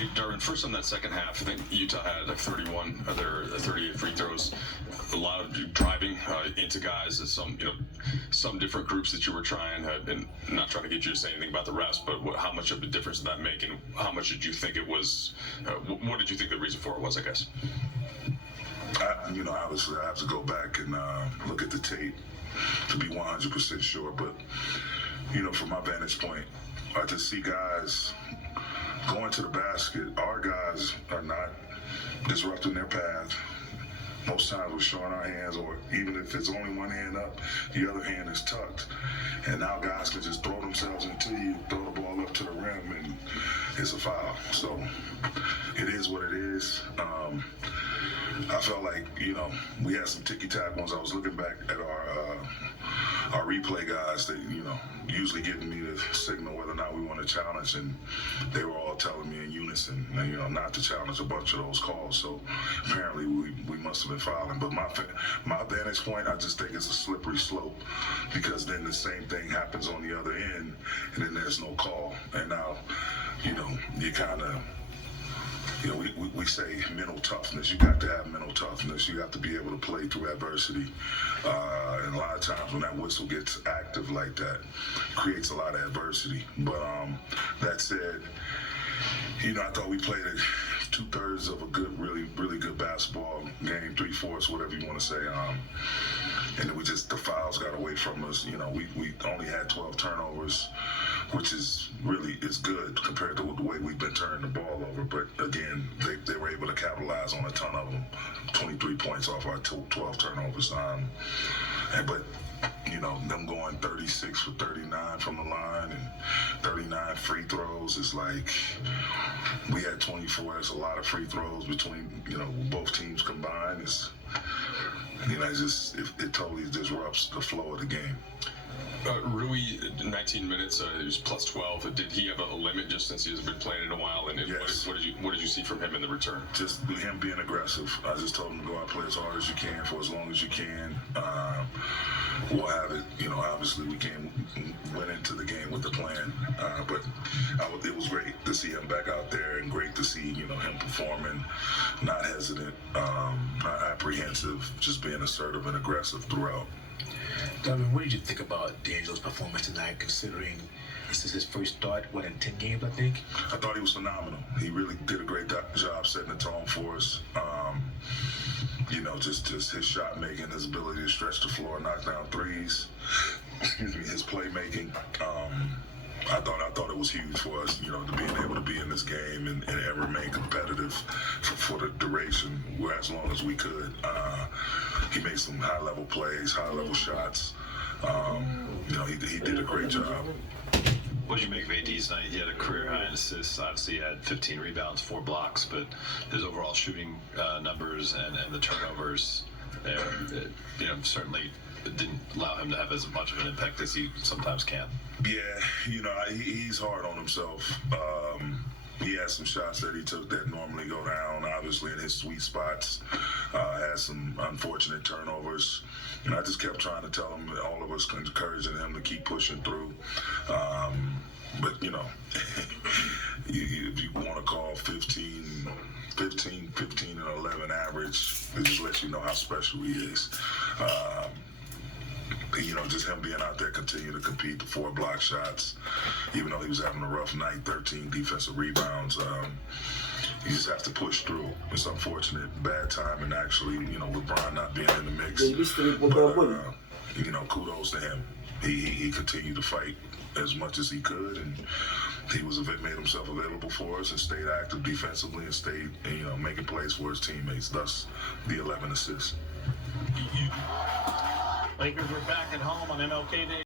Hey, Darvin, first on that second half, I think Utah had like 31 of their 38 free throws. A lot of driving into guys, some different groups that you were trying, and not trying to get you to say anything about the rest, but how much of a difference did that make, and how much did you think it was, what did you think the reason for it was, I guess? Obviously I have to go back and look at the tape to be 100% sure, but, from my vantage point, I just see guys going to the basket. Our guys are not disrupting their path. Most times we're showing our hands, or even if it's only one hand up, the other hand is tucked. And now guys can just throw themselves into you, throw the ball up to the rim, and it's a foul. So it is what it is. I felt like, we had some ticky-tack ones. I was looking back at our replay guys that, usually giving me the signal whether or not we want to challenge, and they were all telling me in unison, not to challenge a bunch of those calls. So apparently we must have been fouling. But my vantage point, I just think it's a slippery slope, because then the same thing happens on the other end, and then there's no call. And now, you kind of, we say mental toughness. You got to have mental toughness. You have to be able to play through adversity. And a lot of times when that whistle gets active like that, it creates a lot of adversity. But that said, I thought we played it 2/3 of a good, really, really good basketball game, 3/4, whatever you want to say. And then the fouls got away from us. We only had 12 turnovers, which is good compared to the way we've been turning the ball over. But again, they were able to capitalize on a ton of them, 23 points off our 12 turnovers. But them going 36 for 39 from the line and 39 free throws is like, we had 24. That's a lot of free throws between, both teams combined. It totally disrupts the flow of the game. Rui, 19 minutes, he was plus 12. Did he have a limit just since he has been playing in a while? And yes. What did you see from him in the return? Just him being aggressive. I just told him to go out and play as hard as you can for as long as you can. We'll have it. Obviously we went into the game with the plan, but it was great to see him back out there, and great to see him performing, not hesitant, not apprehensive, just being assertive and aggressive throughout. Darvin, what did you think about D'Angelo's performance tonight, considering this is his first start, in 10 games, I think? I thought he was phenomenal. He really did a great job setting the tone for us. Just his shot making, his ability to stretch the floor, knock down threes, his playmaking. I thought it was huge for us, to being able to be in this game and remain competitive for the duration, as long as we could. He made some high-level plays, high-level shots. He did a great job. What did you make of AD's night? He had a career high in assists. Obviously, he had 15 rebounds, 4 blocks, but his overall shooting numbers and the turnovers, certainly didn't allow him to have as much of an impact as he sometimes can. Yeah, he's hard on himself. He had some shots that he took that normally go down, obviously in his sweet spots. Had some unfortunate turnovers. I just kept trying to tell him, all of us encouraging him to keep pushing through. But if you want to call 15 and 11 average, it just lets you know how special he is. Just him being out there, continue to compete, the 4 block shots, even though he was having a rough night, 13 defensive rebounds. You just have to push through. It's unfortunate, bad timing, actually, with Brian not being in the mix. But, kudos to him. He continued to fight as much as he could, and he made himself available for us and stayed active defensively and stayed, making plays for his teammates, thus the 11 assists. Lakers are back at home on MLK Day.